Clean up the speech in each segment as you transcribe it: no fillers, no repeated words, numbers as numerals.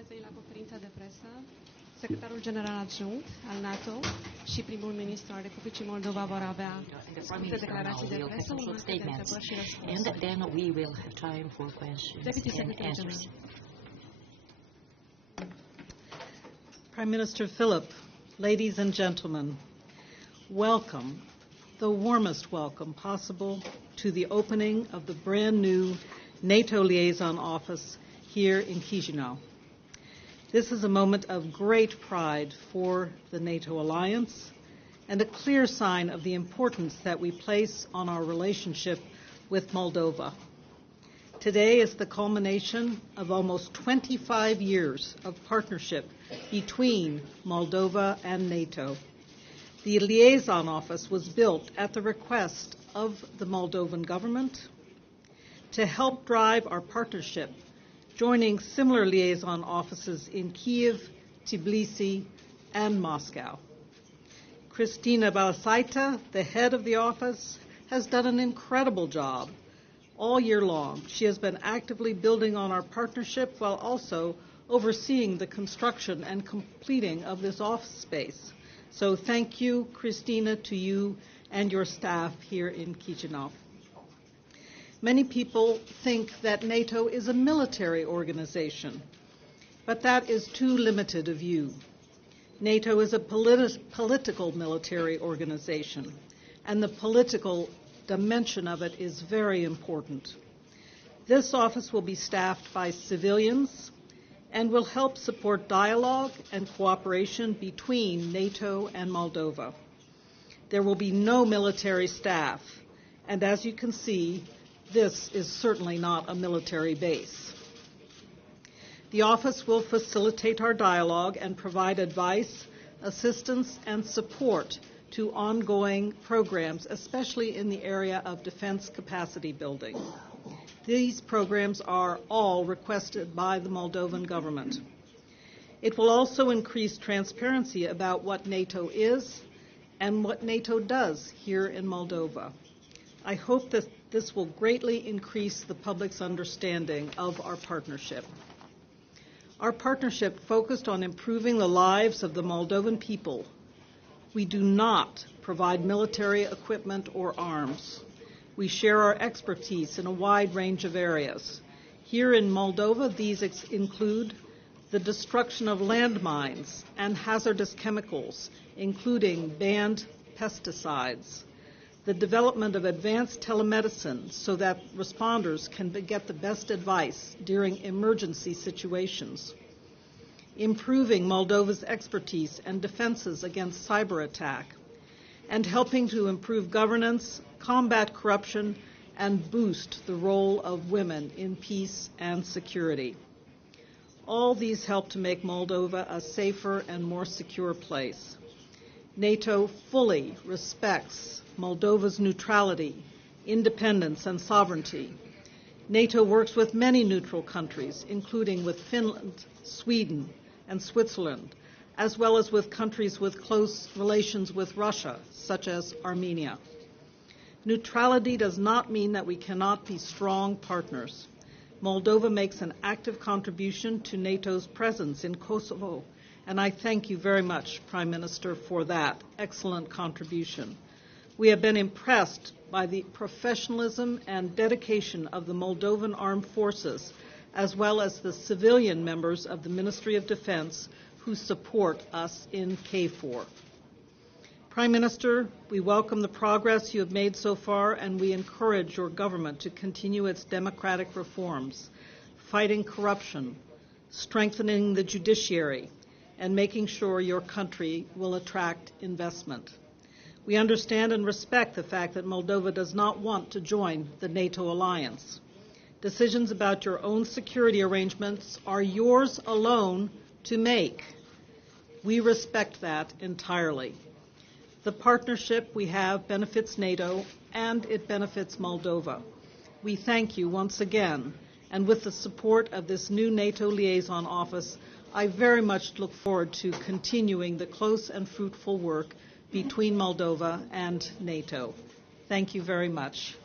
prezei la conferința de presă secretarul general adjunct al NATO și primul ministru al Republicii Moldova vor avea scurte declarații de presă, urmate de întrebări și răspunsuri. And then we will have time for questions and answers. Prime Minister Filip, ladies and gentlemen, welcome, the warmest welcome possible to the opening of the brand new NATO Liaison office here in Chișinău. This is a moment of great pride for the NATO alliance and a clear sign of the importance that we place on our relationship with Moldova. Today is the culmination of almost 25 years of partnership between Moldova and NATO. The Liaison office was built at the request of the Moldovan government to help drive our partnership, joining similar liaison offices in Kyiv, Tbilisi, and Moscow. Christina Balsaita, the head of the office, has done an incredible job all year long. She has been actively building on our partnership while also overseeing the construction and completing of this office space. So thank you, Christina, to you and your staff here in Chișinău. Many people think that NATO is a military organization, but that is too limited a view. NATO is a political military organization, and the political dimension of it is very important. This office will be staffed by civilians and will help support dialogue and cooperation between NATO and Moldova. There will be no military staff, and as you can see, this is certainly not a military base. The office will facilitate our dialogue and provide advice, assistance, and support to ongoing programs, especially in the area of defense capacity building. These programs are all requested by the Moldovan government. It will also increase transparency about what NATO is and what NATO does here in Moldova. I hope that this will greatly increase the public's understanding of our partnership. Our partnership focused on improving the lives of the Moldovan people. We do not provide military equipment or arms. We share our expertise in a wide range of areas. Here in Moldova, these include the destruction of landmines and hazardous chemicals, including banned pesticides, the development of advanced telemedicine so that responders can get the best advice during emergency situations, improving Moldova's expertise and defenses against cyber attack, and helping to improve governance, combat corruption, and boost the role of women in peace and security. All these help to make Moldova a safer and more secure place. NATO fully respects Moldova's neutrality, independence, and sovereignty. NATO works with many neutral countries, including with Finland, Sweden, and Switzerland, as well as with countries with close relations with Russia, such as Armenia. Neutrality does not mean that we cannot be strong partners. Moldova makes an active contribution to NATO's presence in Kosovo, and I thank you very much, Prime Minister, for that excellent contribution. We have been impressed by the professionalism and dedication of the Moldovan armed forces, as well as the civilian members of the Ministry of Defense who support us in KFOR. Prime Minister, we welcome the progress you have made so far, and we encourage your government to continue its democratic reforms, fighting corruption, strengthening the judiciary, and making sure your country will attract investment. We understand and respect the fact that Moldova does not want to join the NATO alliance. Decisions about your own security arrangements are yours alone to make. We respect that entirely. The partnership we have benefits NATO and it benefits Moldova. We thank you once again, and with the support of this new NATO liaison office, I very much look forward to continuing the close and fruitful work between Moldova and NATO. Thank you very much.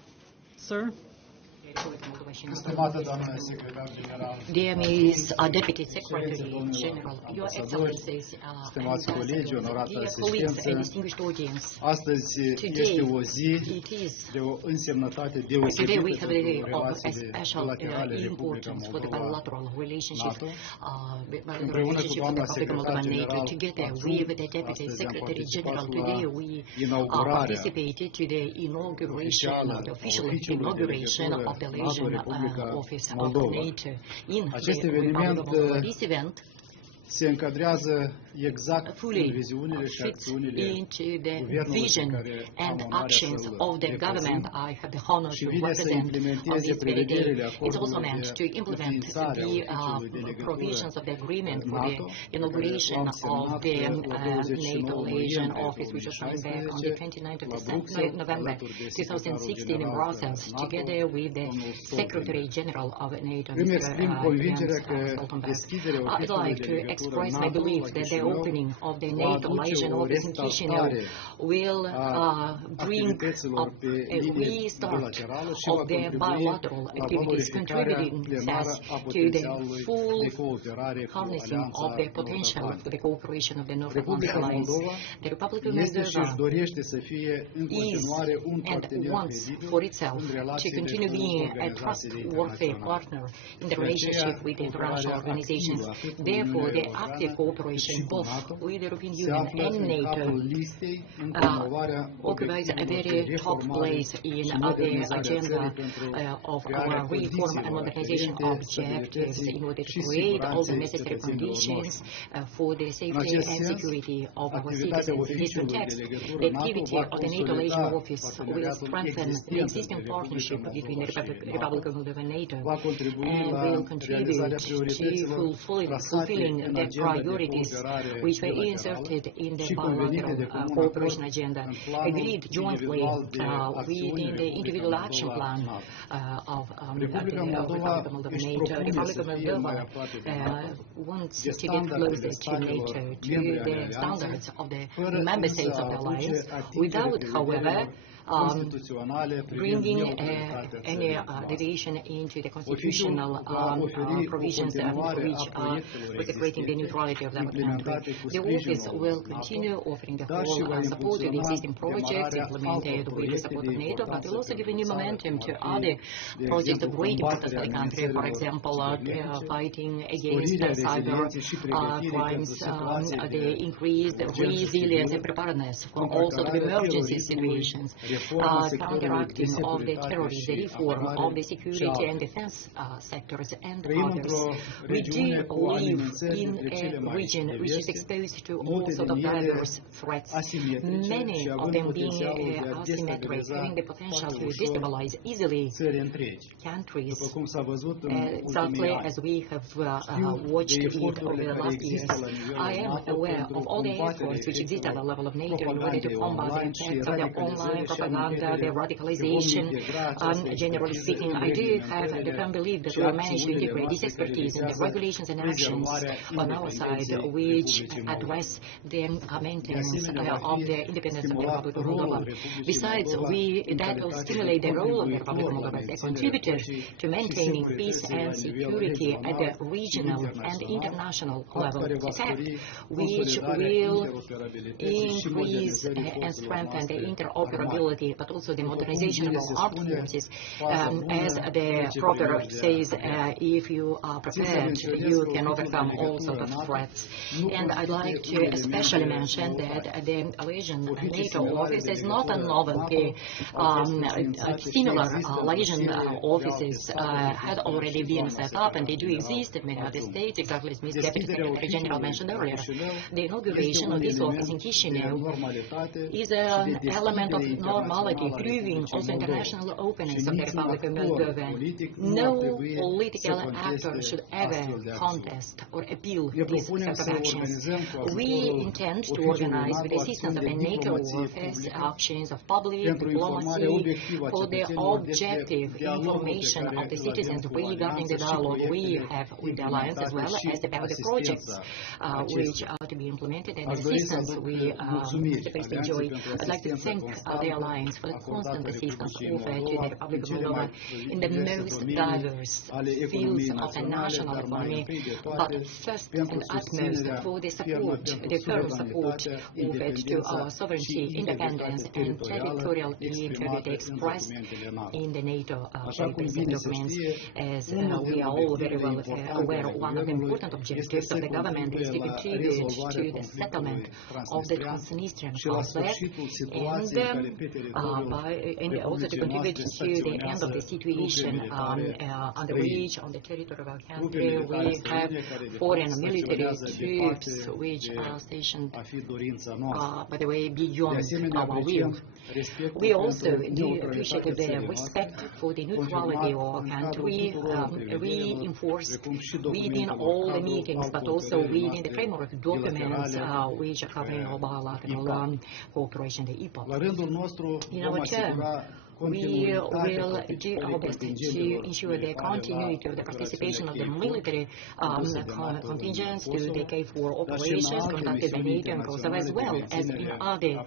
Sir? Dear Ms. Deputy Secretary General, Your Excellencies, dear colleagues and distinguished audience, today we have a day of special importance for the bilateral relationship of the Republic of Moldova NATO. Together with the Deputy Secretary General, today we participated to the inauguration, the official inauguration of the Liaison office of NATO in the Republic of Moldova. This event se încadrează exact fully fits into the vision and actions of the government I have the honor to represent on this very day. It's also meant to implement the provisions of the agreement for the inauguration of the NATO Liaison office, which was signed back on the 29th of November 2016 in Brussels, together with the Secretary General of NATO, Mr. Stoltenberg. I'd like to express my belief that the opening of the NATO Liaison office in Chișinău will bring up a restart of the bilateral activities, contributing thus to the full harnessing of the potential for the cooperation of the North Atlantic Alliance. The Republic of Moldova is and wants for itself to continue being a trustworthy partner in the relationship with international organizations. Therefore, the active cooperation both with the European Union and NATO occupies a very top place in the agenda of our reform and modernization objectives in order to create all the necessary conditions for the safety and security of our citizens. In this context, the activity of the NATO Liaison office will strengthen the existing partnership between the Republic of Moldova and NATO and will contribute to fulfilling the priorities which were inserted in the bilateral cooperation agenda, agreed jointly within the individual action plan of the Republic of Moldova NATO. The Republic of Moldova wants to get closer to NATO, to the standards of the member states of the alliance, without, however, bringing any deviation into the constitutional provisions which are consecrating the neutrality of that country. The office will continue offering the whole support to the existing projects implemented with the support of NATO, but will also give a new momentum to other projects of great importance for the country, for example, fighting against cyber crimes, the increased resilience and preparedness for all sorts of emergency situations, counteracting of the terrorism, the reform of the security and defense sectors and others. We do live in a region which is exposed to all sorts of diverse threats, many of them being asymmetric, having the potential to destabilize easily countries, exactly as we have watched it over the last years. I am aware of all the efforts which exist at the level of NATO in order to combat the impacts of the online propaganda, the radicalization. Generally speaking, I do have the firm belief that we will manage to integrate this expertise in the regulations and actions on our side which address the maintenance of the independence of the Republic of Moldova. Besides, that will stimulate the role of the Republic of Moldova as a contributor to maintaining peace and security at the regional and international level, a fact which will increase and strengthen the interoperability, but also the modernization of our armed forces. As the proverb says, if you are prepared, you can overcome all sorts of threats. And I'd like to especially mention that the Liaison NATO office is not a novelty. Similar Liaison offices had already been set up, and they do exist in many other states, exactly as Ms. Deputy Secretary General mentioned earlier. The inauguration of this office in Chișinău is an element of normality, proving also international openness of the Republic of Moldova. No political actor should ever contest or appeal these set of actions. We intend to organize, with the assistance of the NATO office, actions of public diplomacy for the objective information of the citizens regarding the dialogue we have with the Alliance, as well as about the projects which are to be implemented and the assistance we enjoy. I'd like to thank the Alliance alliance for the constant assistance offered to the Republic of Moldova in the most diverse fields of the national economy, but first and utmost for the support, the firm support offered to our sovereignty, independence and territorial integrity expressed in the NATO papers and documents. As we are all very well aware, one of the important objectives of the government is to contribute to the settlement of the Transnistrian conflict and also to contribute to the end of the situation on the ridge, on the territory of our country. We have foreign military troops which are stationed, by the way, beyond our will. We also do appreciate the respect for the neutrality of our country, reinforced within all the meetings, but also within the framework documents which accompany our bilateral cooperation, the EPA. In our turn, we will do our best to ensure the continuity of the participation of the military contingents to the KFOR operations conducted by NATO and Kosovo, as well as in other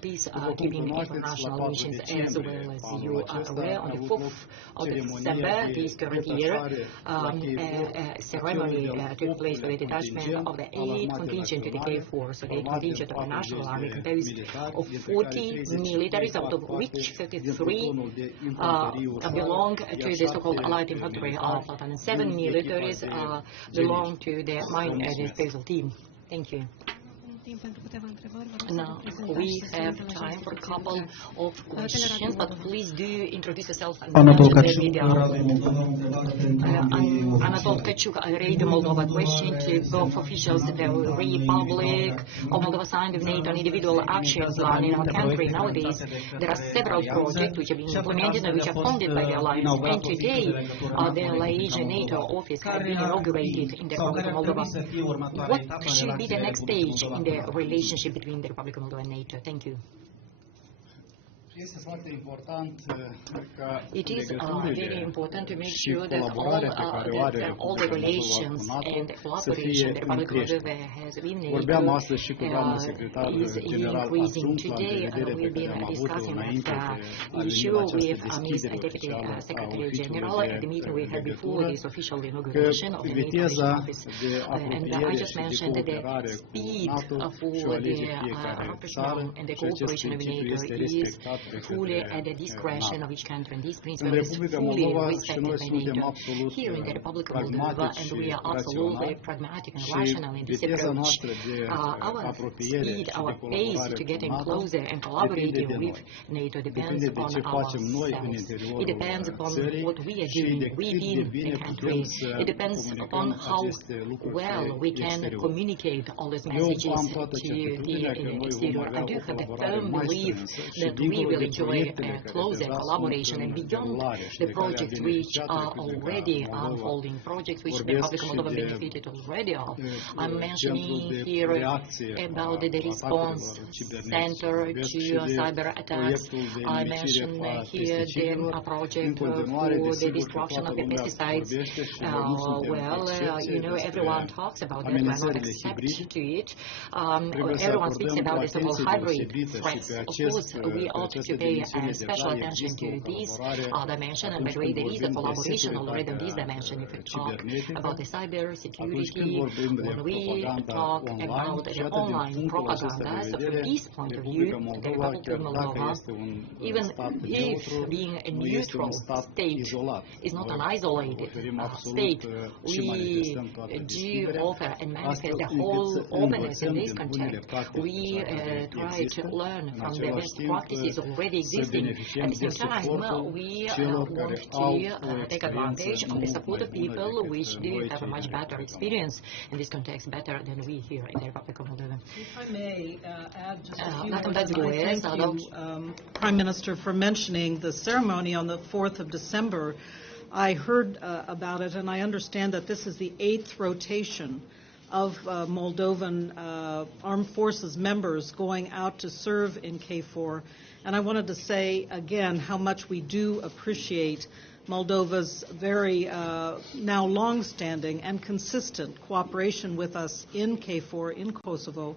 peacekeeping international missions, as well as you are aware. On the 4th of December this current year, a ceremony took place for the detachment of the 8th contingent to the KFOR, so the contingent of the National Army composed of 40 militaries, out of which 33 belong to the so-called Allied Infantry Fleet, and 7 militaries belong to the mine disposal team. Thank you. Now, we have time for a couple of questions, but please do introduce yourself and mention the media. Anatol Tkachuk, I read the Moldova question to both officials. The Republic of Moldova signed with NATO an individual action plan in our country. Nowadays, there are several projects which are being implemented and which are funded by the alliance. And today, the Liaison NATO office has been inaugurated in the Republic of Moldova. What should be the next stage in the relationship between the Republic of Moldova and NATO? Thank you. It is very important to make sure that all the relations and the collaboration the Republic of Moldova has with NATO is increasing. Today, we've been discussing that issue with Ms. Deputy Secretary General at the meeting we had before this official inauguration of the NATO office. And I just mentioned that the speed for the rapprochement and the cooperation of NATO is fully at the discretion of each country, and this principle is fully respected by NATO. Here in the Republic of Moldova, and we are absolutely pragmatic and rational in this approach, our speed, our pace to getting closer and collaborating with NATO depends upon ourselves. It depends upon what we are doing within the country. It depends upon how well we can communicate all these messages to the exterior. I do have the firm belief that we will enjoy closer collaboration and beyond the projects which are already unfolding, projects which the Republic of Moldova benefited already of. I'm mentioning here about the response center to cyber attacks. I mentioned here the project for the destruction of the pesticides. You know, everyone talks about that. We are not except to it. Everyone speaks about the so-called hybrid threats. Of course, we ought to pay special attention to this dimension, and by the way, there is a collaboration already in this dimension. If we talk about the cyber security, when we talk about the online propaganda, so from this point of view, the Republic of Moldova, even if being a neutral state is not an isolated state, we do offer and manifest the whole openness in this context. We try to learn from the best practices already existing. At the same time, we want to take advantage of the support of people which do have a much better experience in this context, better than we here in the Republic of Moldova. If I may add just a few words, I thank you, Prime Minister, for mentioning the ceremony on the 4th of December. I heard about it, and I understand that this is the 8th rotation of Moldovan armed forces members going out to serve in KFOR. And I wanted to say again how much we do appreciate Moldova's very now long-standing and consistent cooperation with us in KFOR, in Kosovo,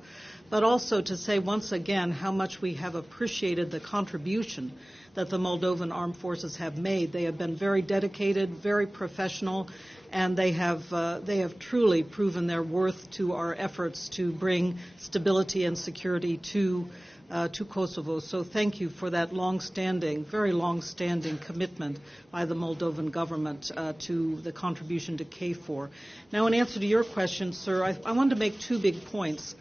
but also to say once again how much we have appreciated the contribution that the Moldovan armed forces have made. They have been very dedicated, very professional, and they have truly proven their worth to our efforts to bring stability and security to Kosovo. So thank you for that long-standing, very long-standing commitment by the Moldovan government to the contribution to KFOR. Now, in answer to your question, sir, I wanted to make two big points.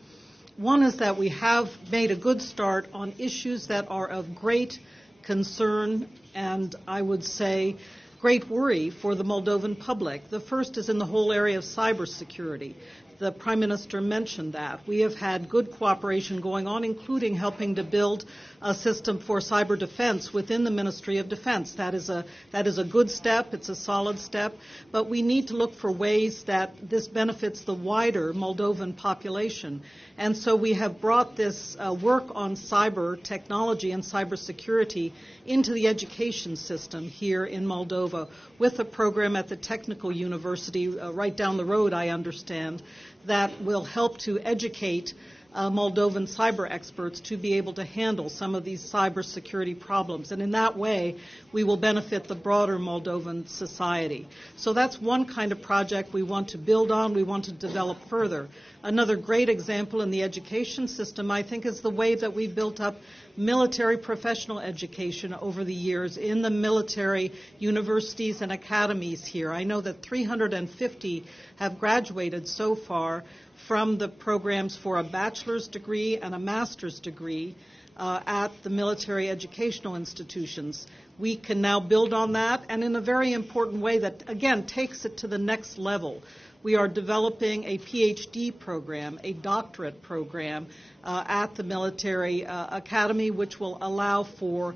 One is that we have made a good start on issues that are of great concern and, I would say, great worry for the Moldovan public. The first is in the whole area of cybersecurity. The Prime Minister mentioned that. We have had good cooperation going on, including helping to build a system for cyber defense within the Ministry of Defense. That is a good step. It's a solid step. But we need to look for ways that this benefits the wider Moldovan population. And so we have brought this work on cyber technology and cybersecurity into the education system here in Moldova with a program at the Technical University right down the road, I understand, that will help to educate Moldovan cyber experts to be able to handle some of these cybersecurity problems. And in that way, we will benefit the broader Moldovan society. So that's one kind of project we want to build on, we want to develop further. Another great example in the education system, I think, is the way that we've built up military professional education over the years in the military universities and academies here. I know that 350 have graduated so far from the programs for a bachelor's degree and a master's degree at the military educational institutions. We can now build on that, and in a very important way that, again, takes it to the next level. We are developing a PhD program, a doctorate program at the military academy, which will allow for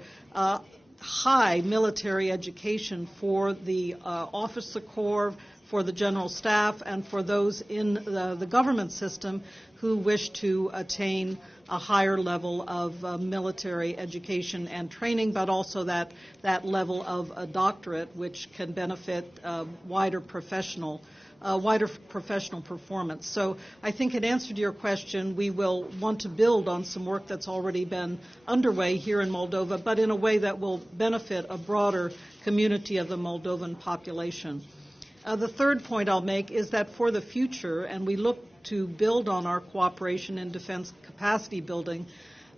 high military education for the officer corps, for the general staff, and for those in the government system who wish to attain a higher level of military education and training, but also that level of a doctorate, which can benefit wider professional performance. So I think in answer to your question, we will want to build on some work that's already been underway here in Moldova, but in a way that will benefit a broader community of the Moldovan population. The third point I'll make is that for the future, and we look to build on our cooperation in defense capacity building,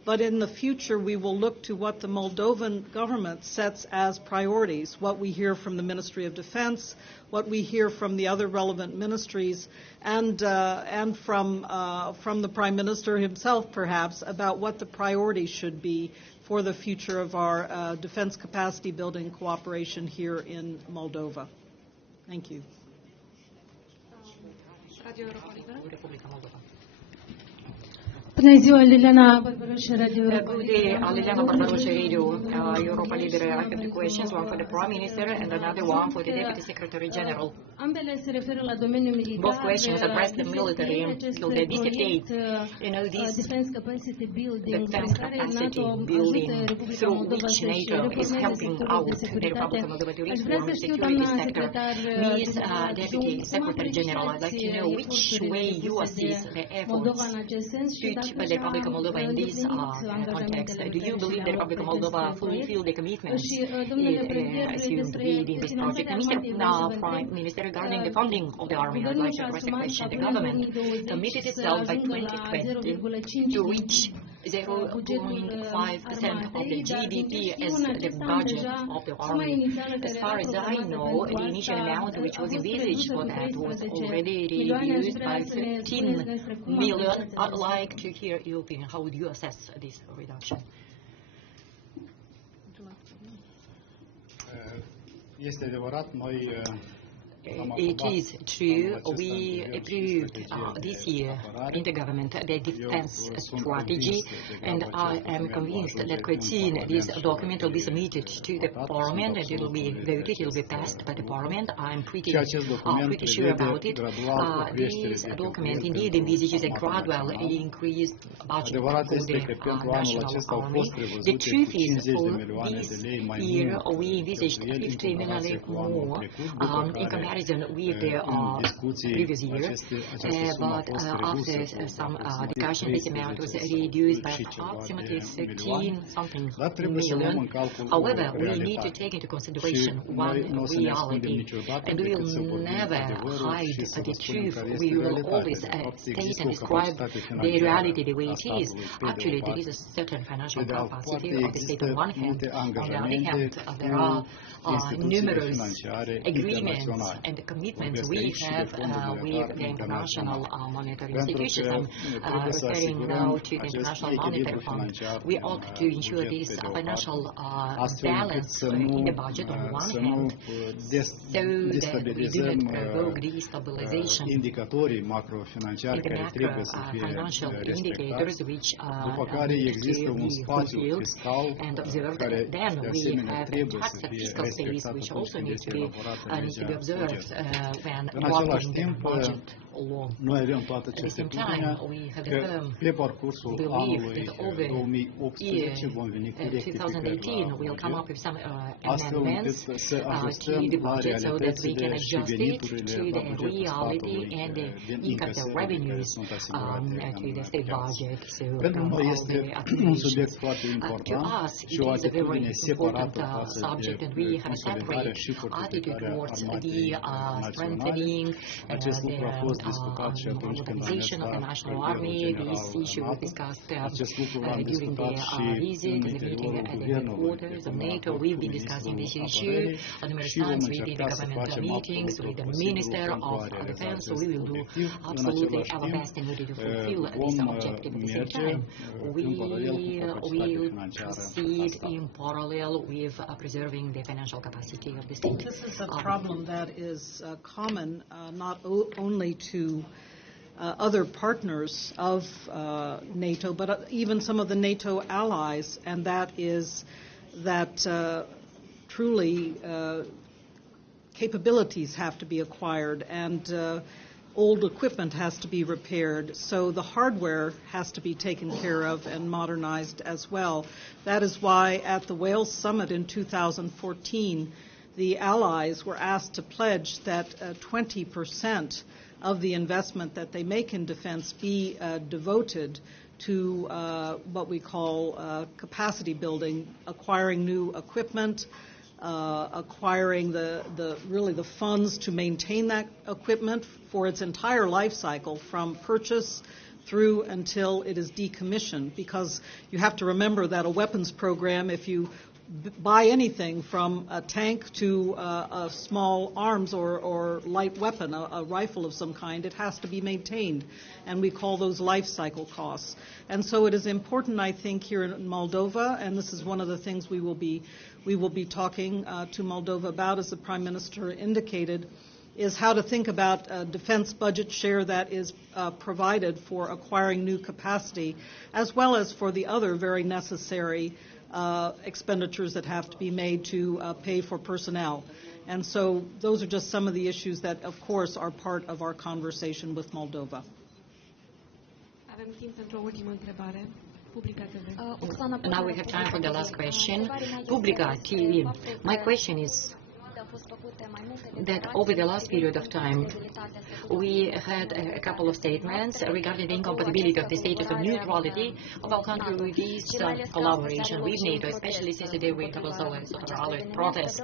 but in the future we will look to what the Moldovan government sets as priorities, what we hear from the Ministry of Defense, what we hear from the other relevant ministries, and from the Prime Minister himself, perhaps, about what the priorities should be for the future of our defense capacity building cooperation here in Moldova. Thank you. Bună ziua, Liliana Barbaroșă, Radio Europa. Good day, Liliana Barbaroșă, Radio Europa Leader. I have two questions, one for the Prime Minister and another one for the Deputy Secretary General. Ambele se referă la domeniul militar. Both questions address the military, so the DCT, this defense capacity building, through which NATO is helping out the Republic of Moldova to reform the security sector. Ms. Deputy Secretary General, I'd like to know which way you assess the efforts to keep the Republic of Moldova in this context. Do you believe the Republic of Moldova fulfilled the commitments assumed in this project? Mr. Prime Minister, regarding the funding of the army, I'd like to address the question. The government committed itself by 2020 to reach 0.5% of the GDP as the budget of the army. As far as I know, the initial amount which was envisaged for that was already reduced by 13 million. I'd like to hear your opinion. How would you assess this reduction? Este adevărat, noi it is true, we approved this year in the government the defense strategy, and I am convinced that quite soon this document will be submitted to the parliament and it will be voted, it will be passed by the parliament. I'm pretty sure about it. This document indeed envisages a gradual increased budget for the national army. The truth is, for this year, we envisaged 50 million more in comparison with the previous year, but after some discussion, this amount was reduced by approximately 13-something million. However, we need to take into consideration one reality, and we will never hide the truth. We will always state and describe the reality the way it is. Actually, there is a certain financial capacity of the state on one hand. On the other hand, there are numerous agreements and commitments we have with the international monetary institutions. I'm referring now to the International Monetary Fund. We ought to ensure this financial balance in the budget on one hand, so that we do not provoke destabilization in the macro-financial indicators which need to be fulfilled and observed. Then we have a tax fiscal space which also needs to be observed when drafting the budget law. At the same time, we have a firm belief that over year 2018 we'll come up with some amendments to the budget so that we can adjust it to the reality and the income, the revenues to the state budget. So the accumulations. To us, it is a very important subject, and we have a separate attitude towards the strengthening the organization of the national army. This issue was discussed during the visit, the meeting at the headquarters of NATO. We've been discussing this issue numerous times with the government meetings, with the Minister of Defense. So we will do absolutely our best in order to fulfill this objective. At the same time, we will proceed in parallel with preserving the financial capacity of the state. This is a problem that is common not only to other partners of NATO, but even some of the NATO allies, and that is that truly capabilities have to be acquired and old equipment has to be repaired, so the hardware has to be taken care of and modernized as well. That is why at the Wales Summit in 2014, the allies were asked to pledge that 20% of the investment that they make in defense be devoted to what we call capacity building, acquiring new equipment, acquiring the funds to maintain that equipment for its entire life cycle, from purchase through until it is decommissioned. Because you have to remember that a weapons program, if you buy anything from a tank to a small arms or light weapon, a rifle of some kind, it has to be maintained, and we call those life cycle costs. And so it is important, I think, here in Moldova, and this is one of the things we will be talking to Moldova about, as the Prime Minister indicated, is how to think about a defense budget share that is provided for acquiring new capacity, as well as for the other very necessary expenditures that have to be made to pay for personnel. And so those are just some of the issues that, of course, are part of our conversation with Moldova. Now we have time for the last question. Publica TV. My question is that over the last period of time, we had a couple of statements regarding the incompatibility of the status of neutrality of our country with this collaboration with NATO, especially since the day we had also a protest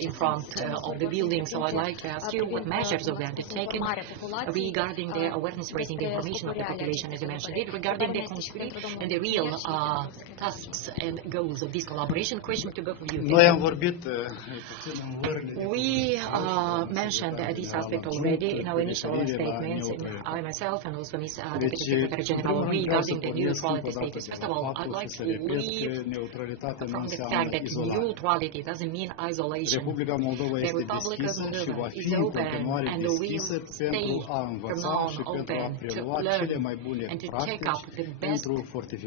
in front of the building. So I'd like to ask you what measures are undertaken regarding the awareness raising, the information of the population, as you mentioned it, regarding the concrete and the real tasks and goals of this collaboration. Question to both of you. We mentioned this aspect already in our initial statements, I myself and also Ms. Deputy Secretary General, regarding the neutrality status. First of all, I'd like to leave from the fact that neutrality doesn't mean isolation. The Republic of Moldova is open and will stay from now on open to learn and to take up the best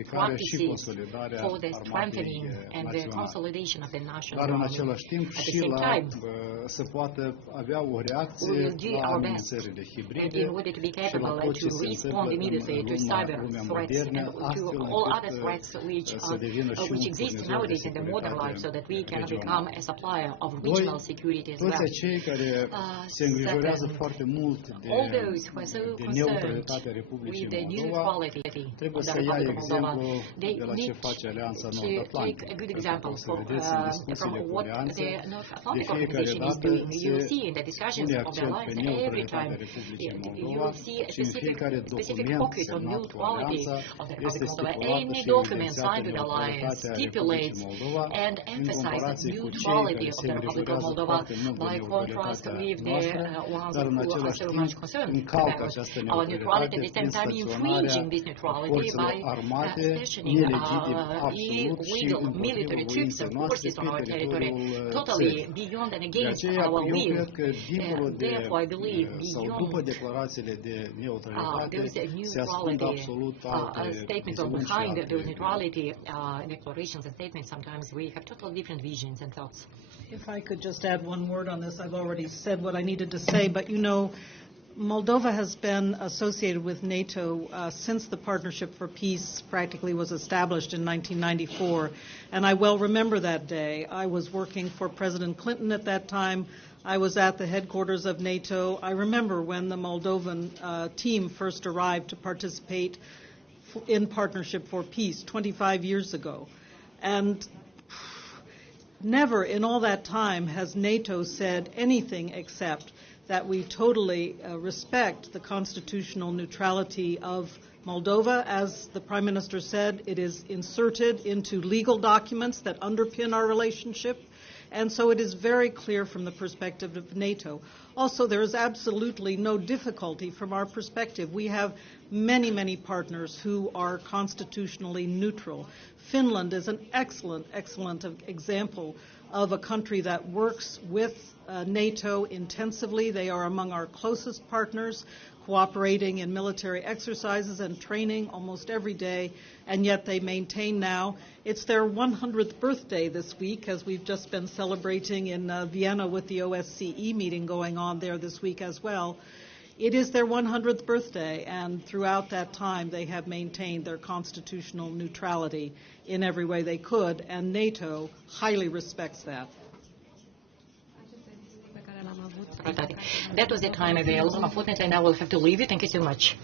practices for the strengthening and the consolidation of the national army. At the same time, we will do our best in order to be capable to respond immediately to cyber threats and to all other threats which exist nowadays in the modern life, so that we can become a supplier of regional security as well. All those who are so concerned with the neutrality of the Republic of Moldova, they need to take a good example from what the North Atlantic Organization is doing. You will see in the discussions of the alliance every time, you will see a specific focus on neutrality of the Republic of Moldova. Any document signed with the alliance stipulates and emphasizes neutrality of the Republic of Moldova, by contrast with the ones who are so much concerned about our neutrality, at the same time infringing this neutrality by stationing illegal military troops and forces on our territory, totally beyond and against our will. Therefore, I believe beyond there is a neutrality statement, or behind those neutrality declarations and statements, sometimes we have totally different visions and thoughts. If I could just add one word on this, I've already said what I needed to say, but you know, Moldova has been associated with NATO since the Partnership for Peace practically was established in 1994, and I well remember that day. I was working for President Clinton at that time. I was at the headquarters of NATO. I remember when the Moldovan team first arrived to participate in Partnership for Peace 25 years ago, and never in all that time has NATO said anything except that we totally respect the constitutional neutrality of Moldova. As the Prime Minister said, it is inserted into legal documents that underpin our relationship, and so it is very clear from the perspective of NATO. Also, there is absolutely no difficulty from our perspective. We have many, many partners who are constitutionally neutral. Finland is an excellent example of a country that works with NATO intensively. They are among our closest partners, cooperating in military exercises and training almost every day, and yet they maintain now. It's their 100th birthday this week, as we've just been celebrating in Vienna with the OSCE meeting going on there this week as well. It is their 100th birthday, and throughout that time they have maintained their constitutional neutrality in every way they could, and NATO highly respects that. That was the time available. Unfortunately, now we'll have to leave you. Thank you so much.